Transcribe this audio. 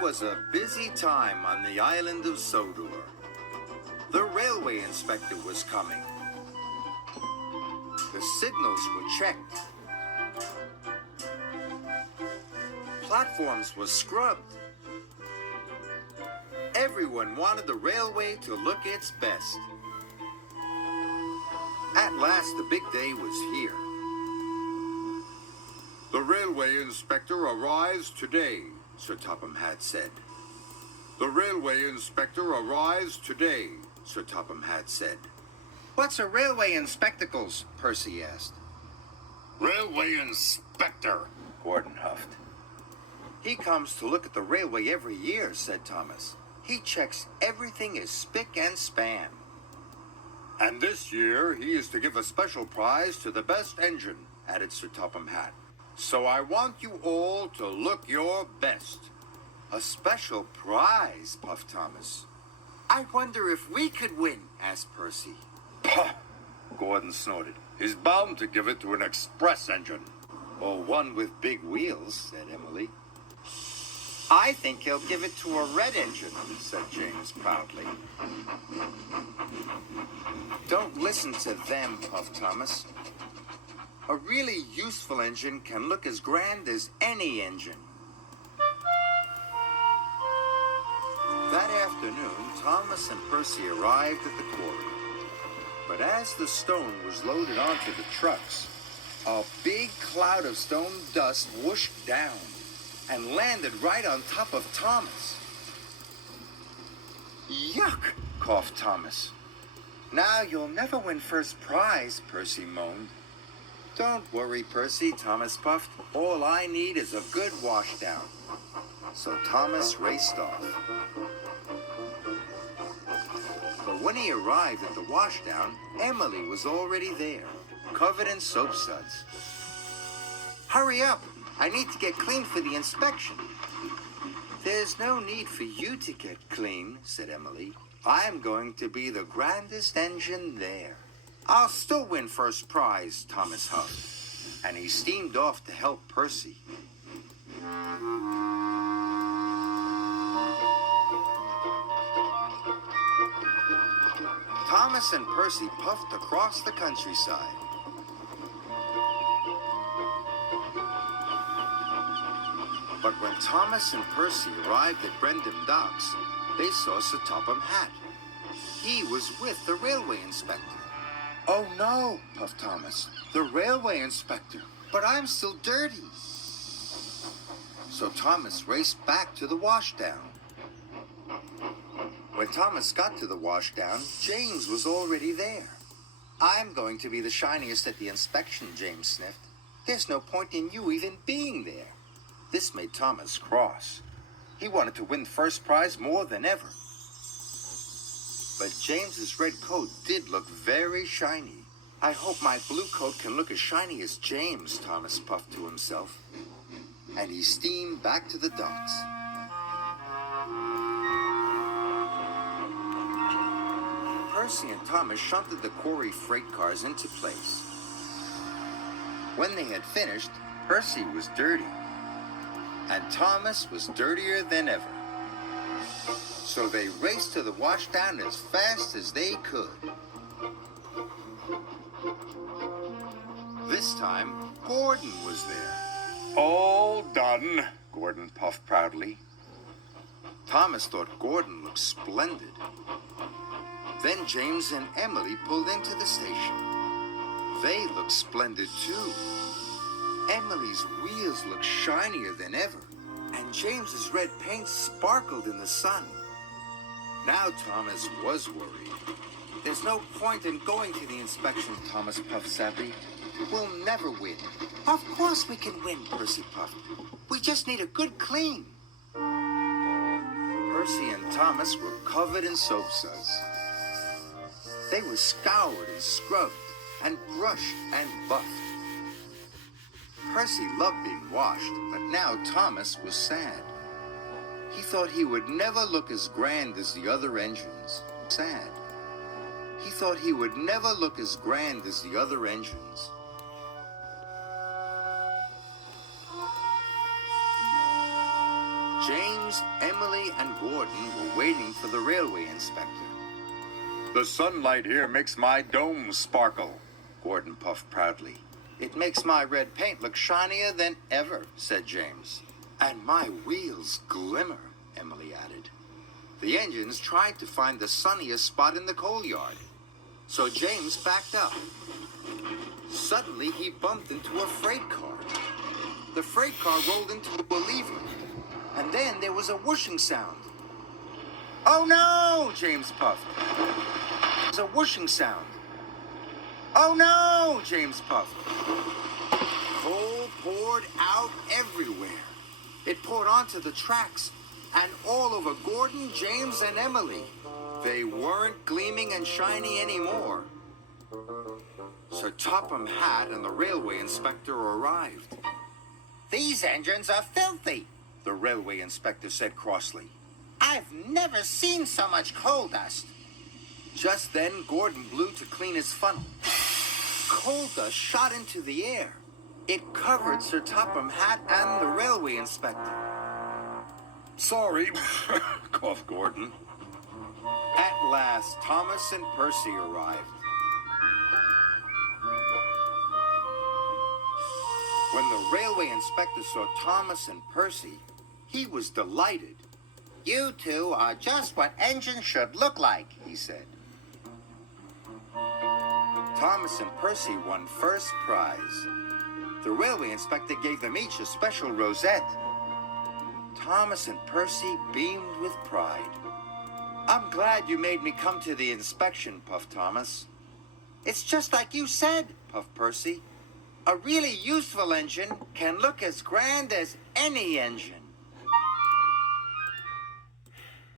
was a busy time on the island of Sodor. The railway inspector was coming. The signals were checked. Platforms were scrubbed. Everyone wanted the railway to look its best. At last, the big day was here. The railway inspector arrives today, Sir Topham had said. The railway inspector arrives today, Sir Topham had said. What's a railway in spectacles? Percy asked. Railway inspector, Gordon huffed. He comes to look at the railway every year, said Thomas. He checks everything as spick and span. And this year he is to give a special prize to the best engine, added Sir Topham Hatt. So I want you all to look your best. A special prize, puffed Thomas. I wonder if we could win, asked Percy. Pah! Gordon snorted. He's bound to give it to an express engine. Or one with big wheels, said Emily. I think he'll give it to a red engine, said James proudly. Don't listen to them, puffed Thomas. A really useful engine can look as grand as any engine. That afternoon, Thomas and Percy arrived at the quarry. But as the stone was loaded onto the trucks, a big cloud of stone dust whooshed down and landed right on top of Thomas. Yuck, coughed Thomas. Now you'll never win first prize, Percy moaned. Don't worry, Percy, Thomas puffed. All I need is a good washdown. So Thomas raced off. But when he arrived at the washdown, Emily was already there, covered in soap suds. Hurry up! I need to get clean for the inspection. There's no need for you to get clean, said Emily. I'm going to be the grandest engine there. I'll still win first prize, Thomas huffed, and he steamed off to help Percy. Thomas and Percy puffed across the countryside. But when Thomas and Percy arrived at Brendam Docks, they saw Sir Topham Hatt. He was with the railway inspector. Oh no, puffed Thomas. The railway inspector. But I'm still dirty. So Thomas raced back to the washdown. When Thomas got to the washdown, James was already there. I'm going to be the shiniest at the inspection, James sniffed. There's no point in you even being there. This made Thomas cross. He wanted to win first prize more than ever. But James's red coat did look very shiny. I hope my blue coat can look as shiny as James, Thomas puffed to himself. And he steamed back to the docks. Percy and Thomas shunted the quarry freight cars into place. When they had finished, Percy was dirty. And Thomas was dirtier than ever. So they raced to the washdown as fast as they could. This time, Gordon was there. All done, Gordon puffed proudly. Thomas thought Gordon looked splendid. Then James and Emily pulled into the station. They looked splendid too. Emily's wheels looked shinier than ever, and James's red paint sparkled in the sun. Now Thomas was worried. There's no point in going to the inspection, Thomas puffed sadly. We'll never win. Of course we can win, Percy puffed. We just need a good clean. Percy and Thomas were covered in soap suds. They were scoured and scrubbed and brushed and buffed. Percy loved being washed, but now Thomas was sad. He thought he would never look as grand as the other engines. Sad. He thought he would never look as grand as the other engines. James, Emily, and Gordon were waiting for the railway inspector. The sunlight here makes my dome sparkle. Gordon puffed proudly. It makes my red paint look shinier than ever, said James. And my wheels glimmer, Emily added. The engines tried to find the sunniest spot in the coal yard. So James backed up. Suddenly, he bumped into a freight car. The freight car rolled into a lever. And then there was a whooshing sound. Oh no, James puffed. There was a whooshing sound. Oh no, James puffed. Coal poured out everywhere. It poured onto the tracks and all over Gordon, James, and Emily. They weren't gleaming and shiny anymore. Sir Topham, Hatt, and the railway inspector arrived. These engines are filthy, The railway inspector said crossly. I've never seen so much coal dust. Just then, Gordon blew to clean his funnel. Coal dust shot into the air. It covered Sir Topham, Hatt, and the railway inspector. Sorry, coughed Gordon. At last, Thomas and Percy arrived. When the railway inspector saw Thomas and Percy, he was delighted. You two are just what engines should look like, he said. Thomas and Percy won first prize. The railway inspector gave them each a special rosette. Thomas and Percy beamed with pride. I'm glad you made me come to the inspection, puffed Thomas. It's just like you said, puffed Percy. A really useful engine can look as grand as any engine.